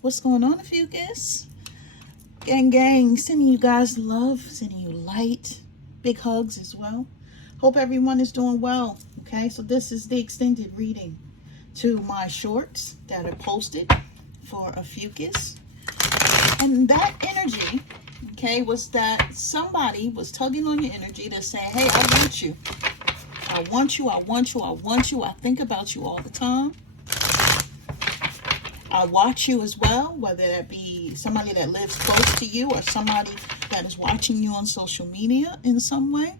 What's going on, Fucus? Gang, sending you guys love, sending you light, big hugs as well. Hope everyone is doing well. Okay, so this is the extended reading to my shorts that are posted for a Fucus. And that energy, okay, was that somebody was tugging on your energy to say, hey, I want you. I want you, I want you, I want you. I think about you all the time. I watch you as well, whether that be somebody that lives close to you or somebody that is watching you on social media in some way.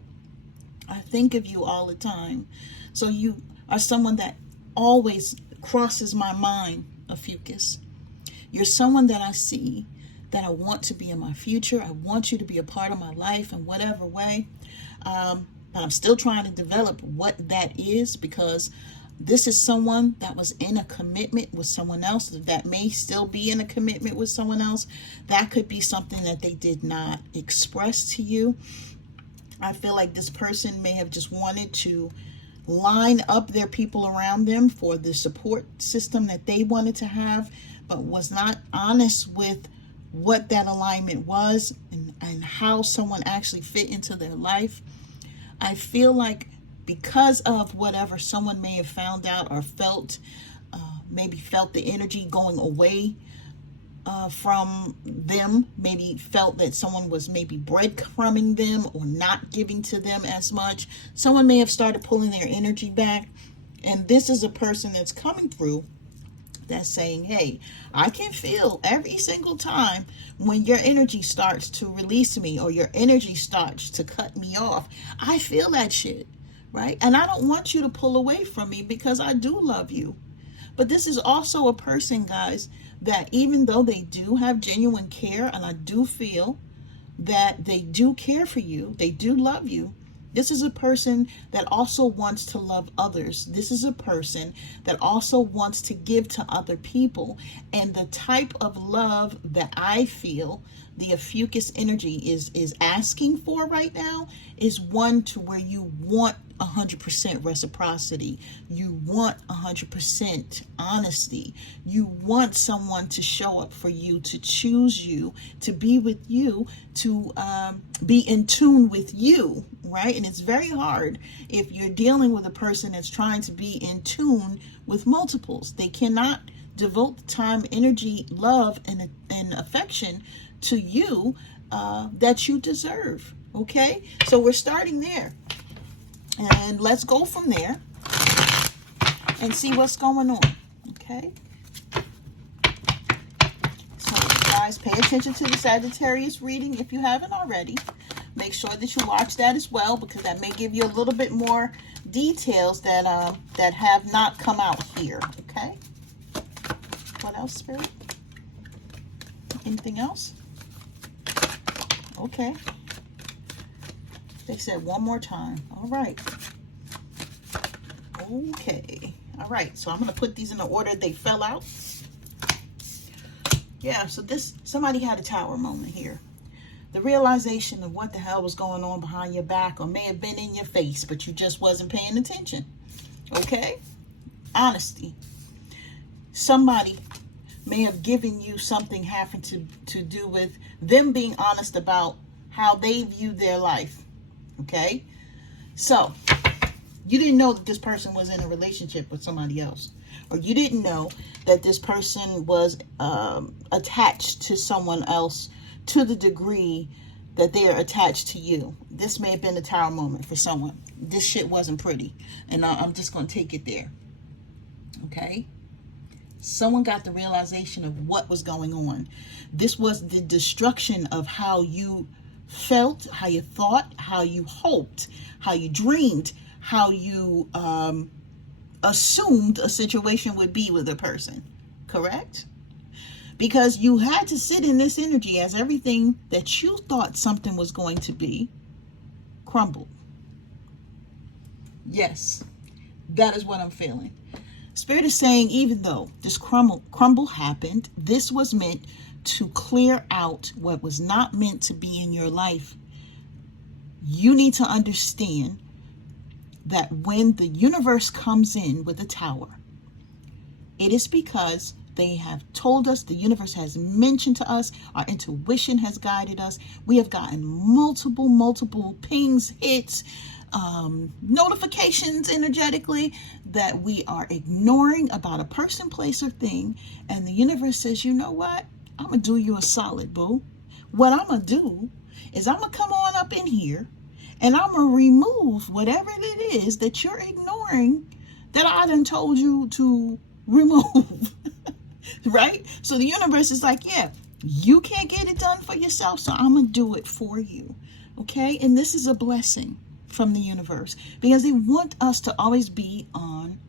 I think of you all the time. So you are someone that always crosses my mind, a Fucus. You're someone that I see that I want to be in my future. I want you to be a part of my life in whatever way. But I'm still trying to develop what that is, because this is someone that was in a commitment with someone else, that may still be in a commitment with someone else. That could be something that they did not express to you. I feel like this person may have just wanted to line up their people around them for the support system that they wanted to have, but was not honest with what that alignment was and how someone actually fit into their life. I feel like because of whatever someone may have found out or felt, maybe felt the energy going away from them, maybe felt that someone was maybe breadcrumbing them or not giving to them as much. Someone may have started pulling their energy back. And this is a person that's coming through that's saying, hey, I can feel every single time when your energy starts to release me or your energy starts to cut me off. I feel that shit. Right? And I don't want you to pull away from me, because I do love you. But this is also a person, guys, that even though they do have genuine care, and I do feel that they do care for you, they do love you, this is a person that also wants to love others. This is a person that also wants to give to other people. And the type of love that I feel the Fucus energy is asking for right now is one to where you want 100% reciprocity. You want 100% honesty. You want someone to show up for you, to choose you, to be with you, to be in tune with you, right? And it's very hard if you're dealing with a person that's trying to be in tune with multiples. They cannot devote the time, energy, love, and affection to you that you deserve. Okay, so we're starting there, and let's go from there and see what's going on. Okay, so guys, pay attention to the Sagittarius reading if you haven't already. Make sure that you watch that as well, because that may give you a little bit more details that that have not come out here. Okay, what else, Spirit? Anything else? Okay. They said one more time. All right. Okay. All right. So I'm going to put these in the order they fell out. Yeah. So somebody had a tower moment here. The realization of what the hell was going on behind your back, or may have been in your face, but you just wasn't paying attention. Okay. Honesty. Somebody may have given you something having to do with them being honest about how they view their life. Okay, so you didn't know that this person was in a relationship with somebody else, or you didn't know that this person was attached to someone else to the degree that they are attached to you. This may have been a tower moment for someone. This shit wasn't pretty, and I'm just going to take it there. Okay, someone got the realization of what was going on. This was the destruction of how you felt, how you thought, how you hoped, how you dreamed, how you assumed a situation would be with a person. Correct? Because you had to sit in this energy as everything that you thought something was going to be crumbled. Yes, that is what I'm feeling. Spirit is saying, even though this crumble happened, this was meant to clear out what was not meant to be in your life. You need to understand that when the universe comes in with a tower, it is because They have told us, the universe has mentioned to us, our intuition has guided us. We have gotten multiple pings, hits, notifications energetically that we are ignoring about a person, place, or thing. And the universe says, you know what? I'm going to do you a solid, boo. What I'm going to do is I'm going to come on up in here and I'm going to remove whatever it is that you're ignoring that I done told you to remove. Right? So the universe is like, yeah, you can't get it done for yourself, so I'm going to do it for you. Okay? And this is a blessing from the universe because they want us to always be on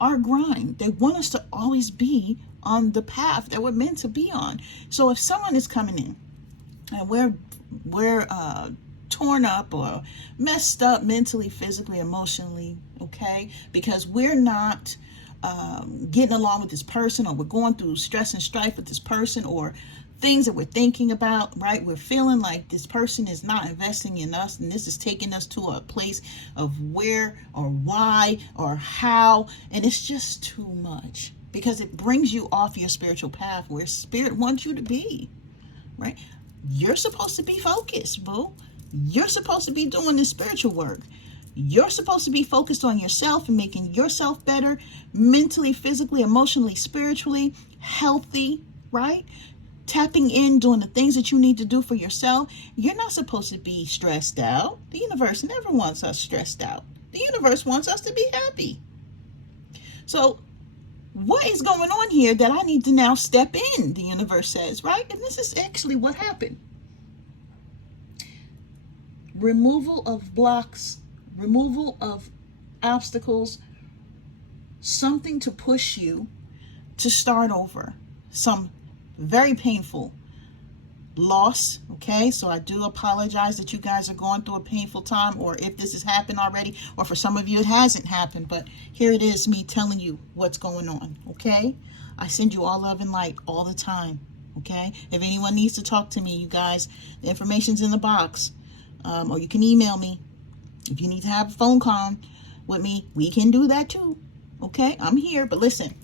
our grind. They want us to always be on the path that we're meant to be on. So if someone is coming in and we're torn up or messed up mentally, physically, emotionally, okay, because we're not getting along with this person, or we're going through stress and strife with this person, or things that we're thinking about, right? We're feeling like this person is not investing in us, and this is taking us to a place of where or why or how, and it's just too much because it brings you off your spiritual path where spirit wants you to be, right? You're supposed to be focused, boo. You're supposed to be doing this spiritual work. You're supposed to be focused on yourself and making yourself better mentally, physically, emotionally, spiritually, healthy, right? Tapping in, doing the things that you need to do for yourself. You're not supposed to be stressed out. The universe never wants us stressed out. The universe wants us to be happy. So what is going on here that I need to now step in, the universe says, right? And this is actually what happened. Removal of blocks, removal of obstacles, something to push you to start over. Some very painful loss, okay? So I do apologize that you guys are going through a painful time, or if this has happened already, or for some of you it hasn't happened, but here it is, me telling you what's going on, okay? I send you all love and light all the time, okay? If anyone needs to talk to me, you guys, the information's in the box. Or you can email me. If you need to have a phone call with me, we can do that too. Okay, I'm here. But listen,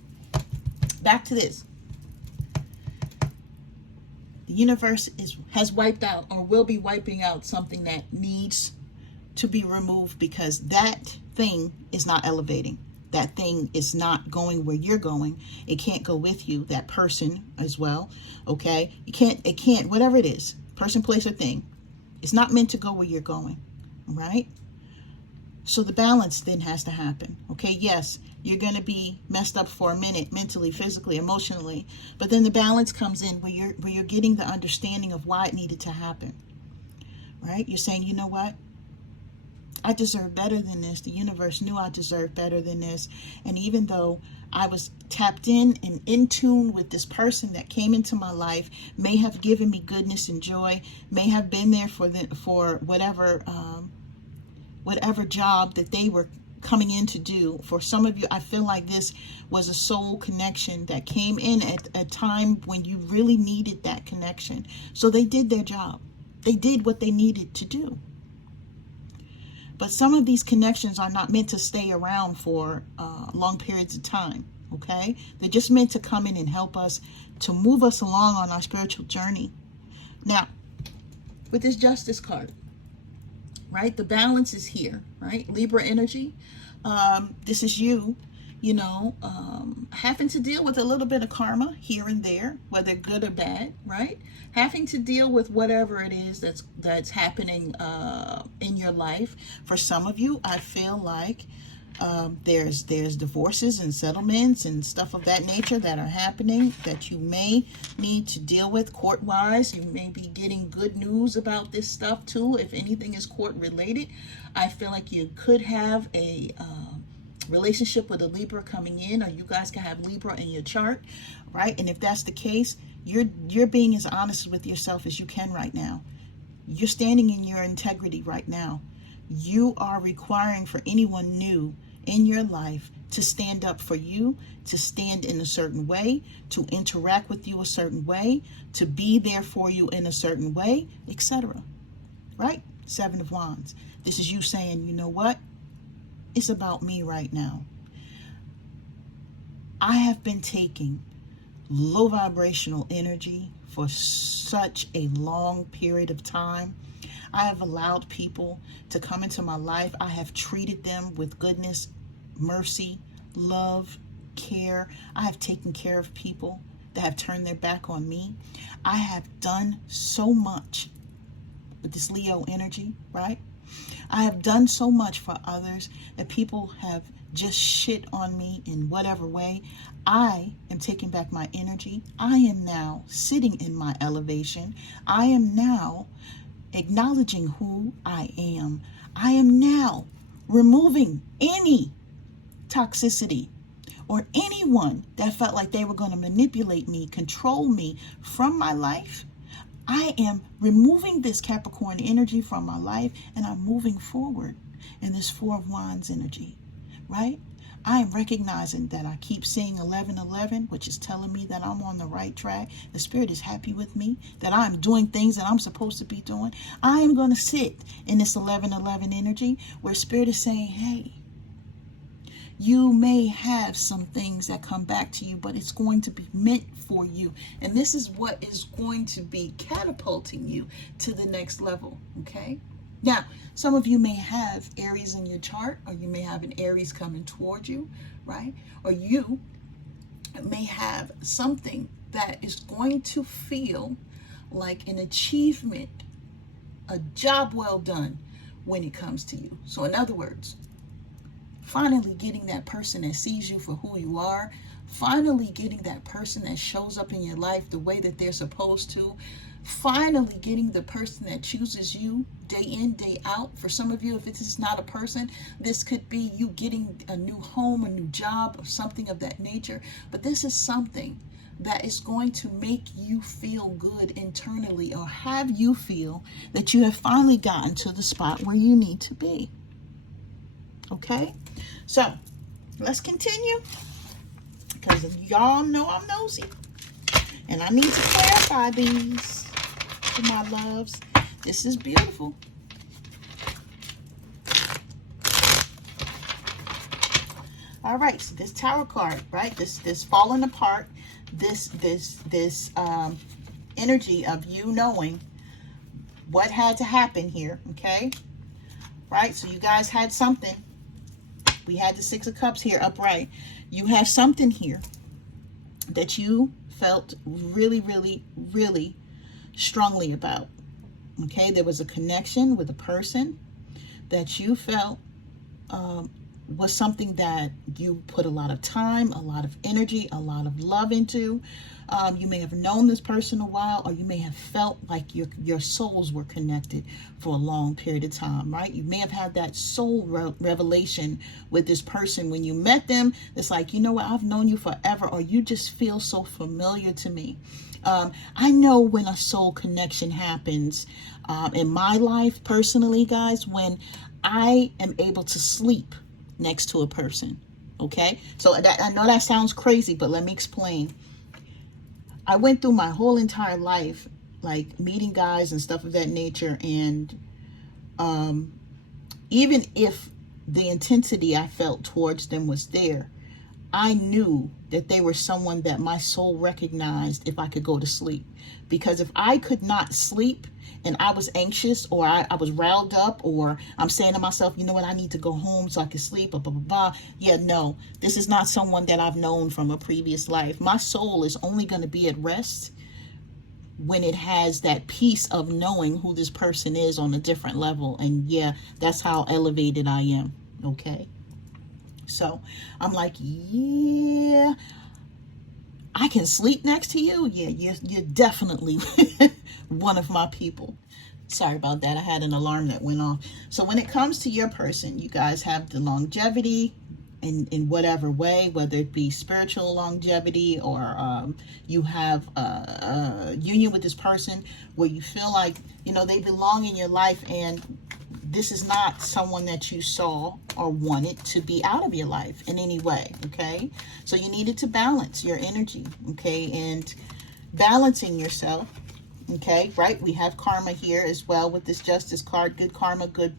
back to this. The universe has wiped out, or will be wiping out, something that needs to be removed because that thing is not elevating. That thing is not going where you're going. It can't go with you. That person as well. Okay, it can't, whatever it is, person, place, or thing. It's not meant to go where you're going, right? So the balance then has to happen, okay? Yes, you're going to be messed up for a minute, mentally, physically, emotionally, but then the balance comes in where you're getting the understanding of why it needed to happen, right? You're saying, you know what? I deserve better than this. The universe knew I deserved better than this, and even though I was tapped in and in tune with this person that came into my life, may have given me goodness and joy, may have been there for whatever job that they were coming in to do. For some of you, I feel like this was a soul connection that came in at a time when you really needed that connection. So they did their job. They did what they needed to do. But some of these connections are not meant to stay around for long periods of time, okay? They're just meant to come in and help us to move us along on our spiritual journey. Now, with this Justice card, right? The balance is here, right? Libra energy. This is you, having to deal with a little bit of karma here and there, whether good or bad, right? Having to deal with whatever it is that's happening in your life. For some of you, I feel like there's divorces and settlements and stuff of that nature that are happening that you may need to deal with court-wise. You may be getting good news about this stuff too. If anything is court-related, I feel like you could have a relationship with a Libra coming in, or you guys can have Libra in your chart, right? And if that's the case, you're being as honest with yourself as you can right now. You're standing in your integrity right now. You are requiring for anyone new in your life to stand up for you, to stand in a certain way, to interact with you a certain way, to be there for you in a certain way, etc. Right? Seven of Wands. This is you saying, you know what? It's about me right now. I have been taking low vibrational energy for such a long period of time. I have allowed people to come into my life. I have treated them with goodness, mercy, love, care. I have taken care of people that have turned their back on me. I have done so much with this Leo energy, right? I have done so much for others that people have just shit on me in whatever way. I am taking back my energy. I am now sitting in my elevation. I am now acknowledging who I am. I am now removing any toxicity or anyone that felt like they were going to manipulate me, control me from my life. I am removing this Capricorn energy from my life, and I'm moving forward in this Four of Wands energy, right? I am recognizing that I keep seeing 1111, which is telling me that I'm on the right track. The Spirit is happy with me, that I'm doing things that I'm supposed to be doing. I am going to sit in this 1111 energy where Spirit is saying, hey, you may have some things that come back to you, but it's going to be meant for you. And this is what is going to be catapulting you to the next level, okay? Now, some of you may have Aries in your chart, or you may have an Aries coming towards you, right? Or you may have something that is going to feel like an achievement, a job well done when it comes to you. So in other words, finally getting that person that sees you for who you are, finally getting that person that shows up in your life the way that they're supposed to, finally getting the person that chooses you day in, day out. For some of you, if this is not a person, this could be you getting a new home, a new job, or something of that nature. But this is something that is going to make you feel good internally, or have you feel that you have finally gotten to the spot where you need to be. Okay? So, let's continue, because y'all know I'm nosy, and I need to clarify these for my loves. This is beautiful. All right, so this Tower card, right? This falling apart, this energy of you knowing what had to happen here, okay? Right? So you guys had something. We had the Six of Cups here upright. You have something here that you felt really, really, really strongly about. Okay, there was a connection with a person that you felt was something that you put a lot of time, a lot of energy, a lot of love into. You may have known this person a while, or you may have felt like your souls were connected for a long period of time, right? You may have had that soul revelation with this person when you met them. It's like, you know what, I've known you forever, or you just feel so familiar to me. I know when a soul connection happens in my life personally, guys, when I am able to sleep next to a person. Okay, so I know that sounds crazy, but let me explain. I went through my whole entire life like meeting guys and stuff of that nature, and even if the intensity I felt towards them was there, I knew that they were someone that my soul recognized if I could go to sleep. Because if I could not sleep and I was anxious, or I was riled up, or I'm saying to myself, you know what, I need to go home so I can sleep, blah, blah, blah, blah. Yeah, no, this is not someone that I've known from a previous life. My soul is only going to be at rest when it has that peace of knowing who this person is on a different level. And yeah, that's how elevated I am. Okay. So I'm like, yeah, I can sleep next to you. Yeah, you're definitely one of my people. Sorry about that. I had an alarm that went off. So when it comes to your person, you guys have the longevity in whatever way, whether it be spiritual longevity, or you have a union with this person where you feel like, you know, they belong in your life, and this is not someone that you saw or wanted to be out of your life in any way, okay? So you needed to balance your energy, okay? And balancing yourself, Okay, right? We have karma here as well with this justice card. Good karma, good,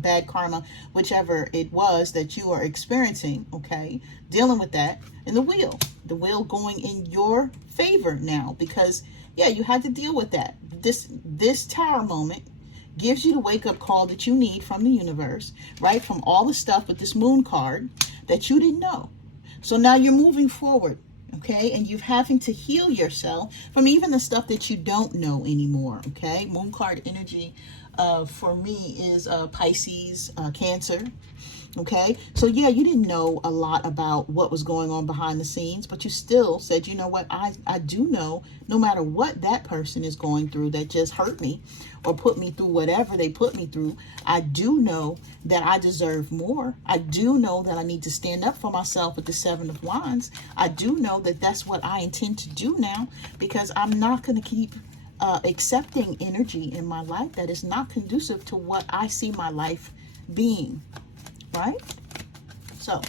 bad karma, whichever it was that you are experiencing, okay? Dealing with that. And the wheel going in your favor now because, yeah, you had to deal with that. This tower moment gives you the wake-up call that you need from the universe, right? From all the stuff with this moon card that you didn't know. So now you're moving forward. Okay, and you're having to heal yourself from even the stuff that you don't know anymore. Okay, moon card energy for me is Pisces, Cancer. Okay, so yeah, you didn't know a lot about what was going on behind the scenes, but you still said, you know what, I do know, no matter what that person is going through that just hurt me or put me through whatever they put me through, I do know that I deserve more. I do know that I need to stand up for myself with the Seven of Wands. I do know that that's what I intend to do now, because I'm not going to keep accepting energy in my life that is not conducive to what I see my life being. Right? So,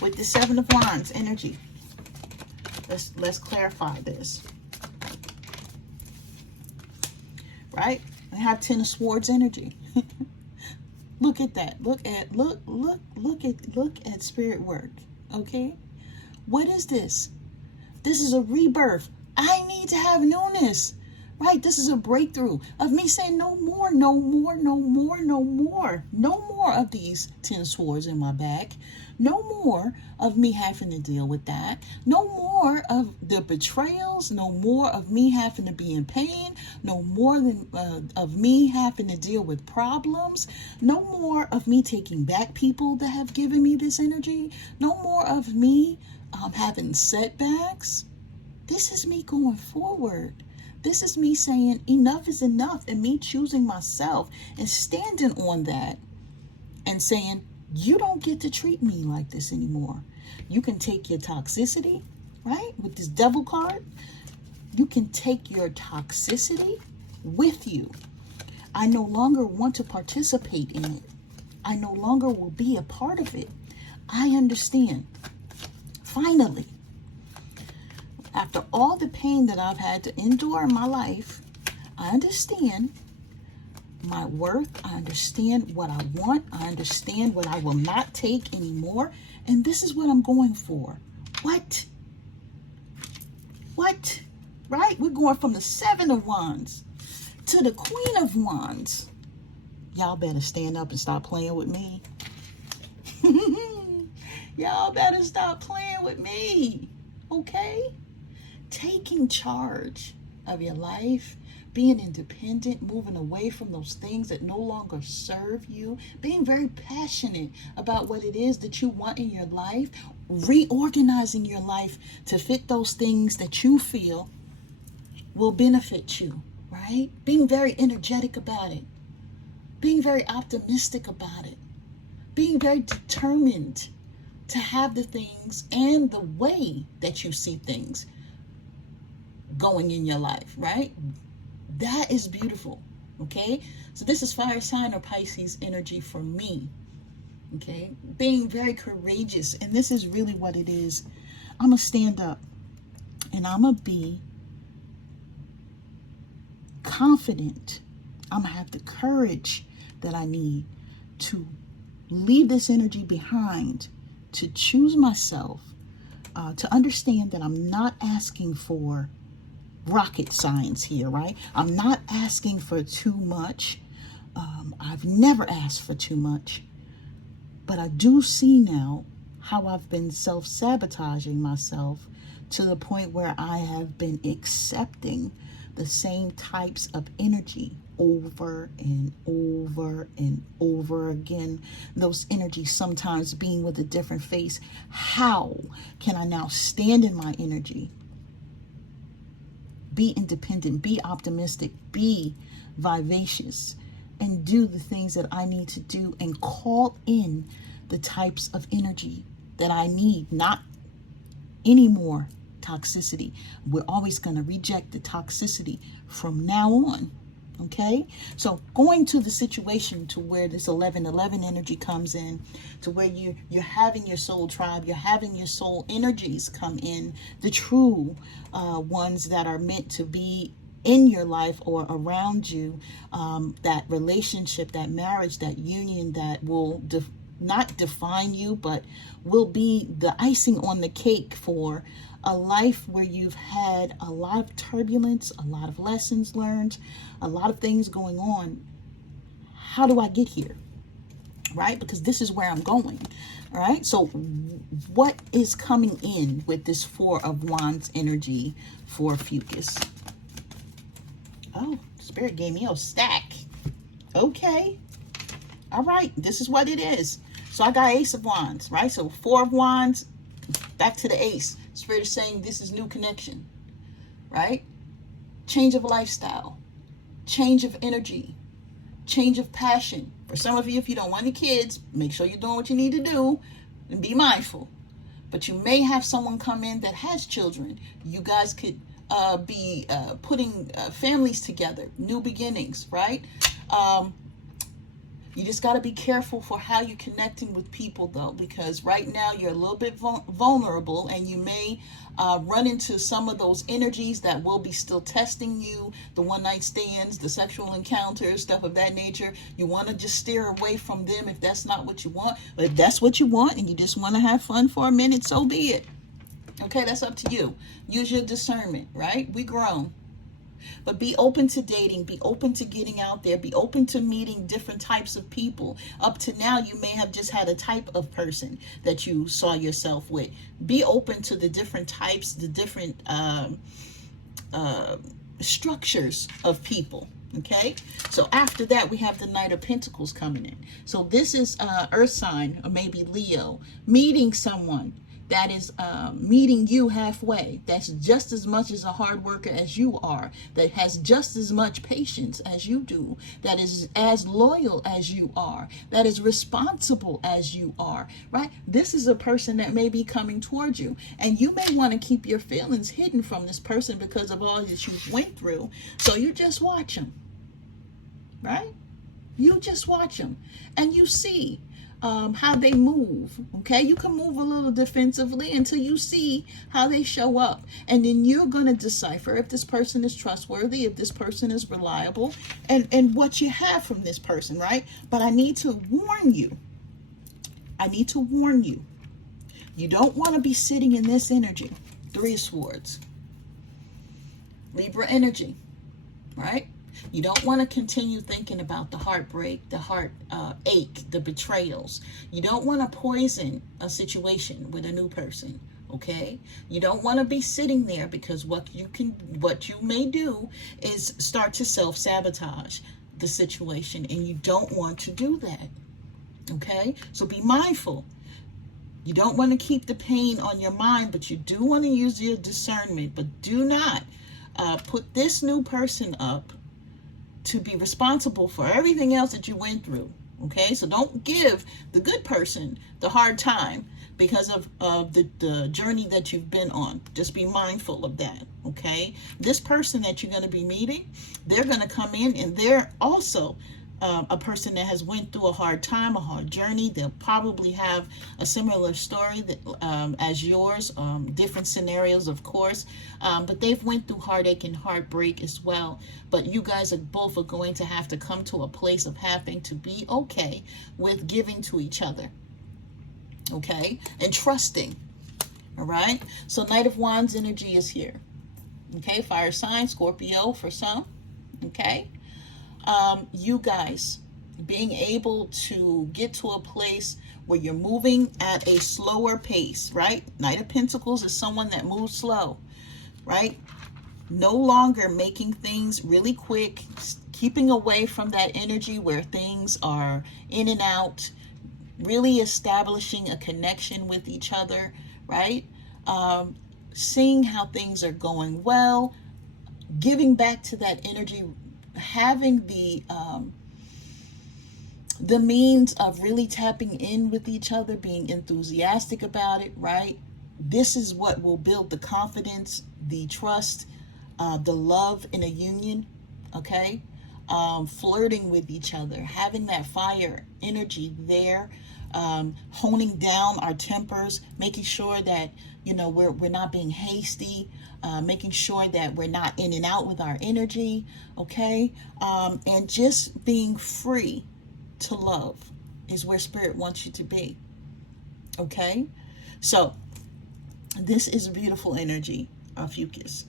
with the Seven of Wands energy, let's clarify this. Right? I have Ten of Swords energy. Look at that. Look at spirit work. Okay? What is this? This is a rebirth. I need to have newness. Right? This is a breakthrough of me saying no more, no more, no more, no more. No more of these 10 swords in my back. No more of me having to deal with that. No more of the betrayals. No more of me having to be in pain. No more of me having to deal with problems. No more of me taking back people that have given me this energy. No more of me having setbacks. This is me going forward. This is me saying enough is enough, and me choosing myself and standing on that and saying, you don't get to treat me like this anymore. You can take your toxicity, right? With this devil card, you can take your toxicity with you. I no longer want to participate in it. I no longer will be a part of it. I understand. Finally, after all the pain that I've had to endure in my life, I understand my worth. I understand what I want. I understand what I will not take anymore. And this is what I'm going for. What? Right? We're going from the Seven of Wands to the Queen of Wands. Y'all better stand up and stop playing with me. Y'all better stop playing with me. Okay? Taking charge of your life, being independent, moving away from those things that no longer serve you, being very passionate about what it is that you want in your life, reorganizing your life to fit those things that you feel will benefit you, right? Being very energetic about it, being very optimistic about it, being very determined to have the things and the way that you see things going in your life, right? That is beautiful. Okay, so this is fire sign or Pisces energy for me. Okay, being very courageous, and this is really what it is. I'm gonna stand up and I'm gonna be confident. I'm gonna have the courage that I need to leave this energy behind, to choose myself, to understand that I'm not asking for rocket science here, right? I'm not asking for too much. I've never asked for too much, but I do see now how I've been self-sabotaging myself to the point where I have been accepting the same types of energy over and over and over again. Those energies sometimes being with a different face. How can I now stand in my energy? Be independent, be optimistic, be vivacious, and do the things that I need to do and call in the types of energy that I need, not any more toxicity. We're always going to reject the toxicity from now on. Okay, so going to the situation to where this 1111 energy comes in, to where you're having your soul tribe, you're having your soul energies come in, the true ones that are meant to be in your life or around you, that relationship, that marriage, that union that will not define you, but will be the icing on the cake for a life where you've had a lot of turbulence, a lot of lessons learned, a lot of things going on. How do I get here? Right? Because this is where I'm going. All right. So what is coming in with this Four of Wands energy for Fucus? Oh, Spirit gave me a stack. Okay. All right. This is what it is. So I got Ace of Wands, right? So Four of Wands, back to the Ace. Spirit is saying this is new connection, right? Change of lifestyle, change of energy, change of passion. For some of you, if you don't want any kids, make sure you're doing what you need to do and be mindful. But you may have someone come in that has children. You guys could be putting families together, new beginnings, right? You just got to be careful for how you're connecting with people, though, because right now you're a little bit vulnerable, and you may run into some of those energies that will be still testing you, the one-night stands, the sexual encounters, stuff of that nature. You want to just steer away from them if that's not what you want. But if that's what you want and you just want to have fun for a minute, so be it. Okay, that's up to you. Use your discernment, right? We grown. But be open to dating, be open to getting out there, be open to meeting different types of people. Up to now, you may have just had a type of person that you saw yourself with. Be open to the different types, the different structures of people. Okay, so after that, we have the Knight of Pentacles coming in. So this is Earth sign, or maybe Leo, meeting someone that is meeting you halfway, that's just as much as a hard worker as you are, that has just as much patience as you do, that is as loyal as you are, that is responsible as you are, right? This is a person that may be coming towards you, and you may want to keep your feelings hidden from this person because of all that you've went through. So you just watch them, right? You just watch them, and you see how they move. Okay, you can move a little defensively until you see how they show up, and then you're going to decipher if this person is trustworthy, if this person is reliable, and what you have from this person, right? But I need to warn you, you don't want to be sitting in this energy. Three of Swords, Libra energy, right? You don't want to continue thinking about the heartbreak, the heart ache, the betrayals. You don't want to poison a situation with a new person, okay? You don't want to be sitting there, because what you may do is start to self-sabotage the situation, and you don't want to do that, okay? So be mindful. You don't want to keep the pain on your mind, but you do want to use your discernment. But do not put this new person up to be responsible for everything else that you went through. Okay, so don't give the good person the hard time because of the journey that you've been on. Just be mindful of that. Okay, this person that you're going to be meeting, they're going to come in, and they're also a person that has went through a hard time, a hard journey. They'll probably have a similar story that as yours, different scenarios, of course, but they've went through heartache and heartbreak as well. But you guys are both going to have to come to a place of having to be okay with giving to each other, okay, and trusting. All right, so Knight of Wands energy is here. Okay, fire sign, Scorpio for some. Okay, you guys being able to get to a place where you're moving at a slower pace, right? Knight of Pentacles is someone that moves slow, right? No longer making things really quick, keeping away from that energy where things are in and out, really establishing a connection with each other, right? Seeing how things are going well, giving back to that energy, having the means of really tapping in with each other, being enthusiastic about it, right? This is what will build the confidence, the trust, the love in a union, okay? Flirting with each other, having that fire energy there, honing down our tempers, making sure that, you know, we're not being hasty, making sure that we're not in and out with our energy, okay? And just being free to love is where Spirit wants you to be, okay? So this is a beautiful energy of Fucus.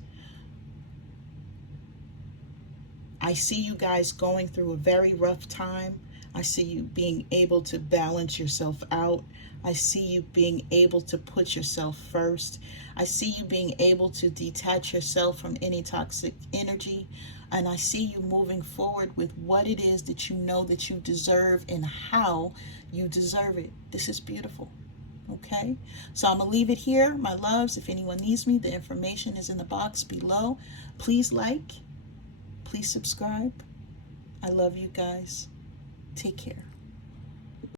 I see you guys going through a very rough time. I see you being able to balance yourself out. I see you being able to put yourself first. I see you being able to detach yourself from any toxic energy. And I see you moving forward with what it is that you know that you deserve and how you deserve it. This is beautiful. Okay, so I'm going to leave it here, my loves. If anyone needs me, the information is in the box below. Please like, please subscribe. I love you guys. Take care.